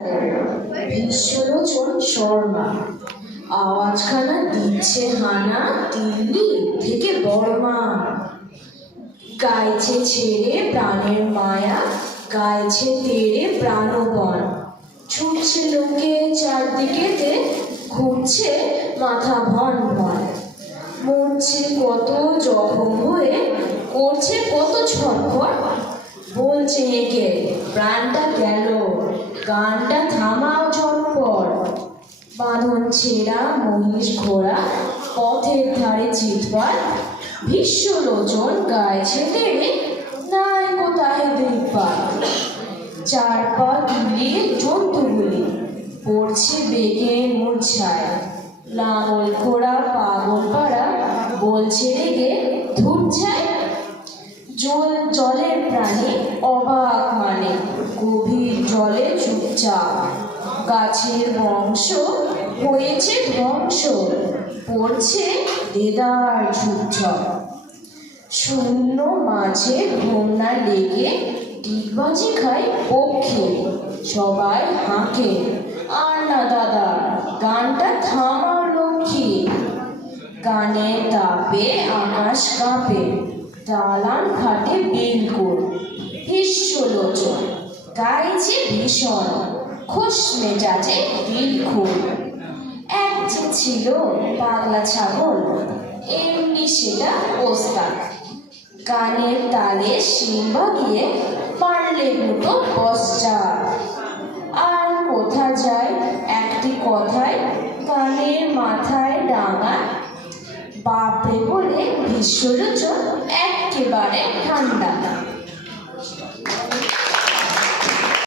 বিশ্বলোচন শর্মা আওয়াজখানা দিচ্ছে হানা দিল্লি থেকে বর্মা। গাইছে ছেড়ে প্রাণের মায়া, গাইছে তেড়ে প্রাণবন। ছুটছে লোকে চারদিকেতে, ঘুরছে মাথা ভন ভন। মরছে কত জখম হয়ে, করছে কত ছটফট। বলছে একে প্রাণটা গেল, গানটা থামাও ঝটপট। বাঁধন ছেঁড়া মহিষ ঘোড়া, পথের ধারে চিৎপার। বিশ্বলোচন গাইছে তেড়ে, নাই কোথায় দিকপাত। চার পা তুলিয়ে জন্তুগুলি পড়ছে বেগে মূর্ছায়। লাঙল ঘোড়া পাগল পাড়া, বলছে রেগে ধূর্ছায়। জলের প্রাণী অবাক মানে, গভীর জলে চুপচাপ। গাছের বংশ হয়েছে ধ্বংস, পড়ছে দেদার ঝুপঝপ। শূন্য মাঝে ঘূর্ণা লেগে, ডিগবাজি খায় পক্ষে। সবাই হাঁকে, আর না দাদা, গানটা থামার লক্ষ্মী। গানের তাপে আকাশ কাঁপে, দালান ফাটে বিলকুল। বিশ্বলোচন গাইছে ভীষণ, খোশ মেজাজে দিলখুল। এক যে ছিল পাগলা ছাগল, এমনি সেটা ওস্তাদ। গানের তালে শিং বাগিয়ে পারলে দুটো পশ্চাৎ। আর কোথা যায় একটি কথায়, গানের মাথায় ডাঙা। বাপরে বলে বিশ্বলোচন একেবারে ঠান্ডা।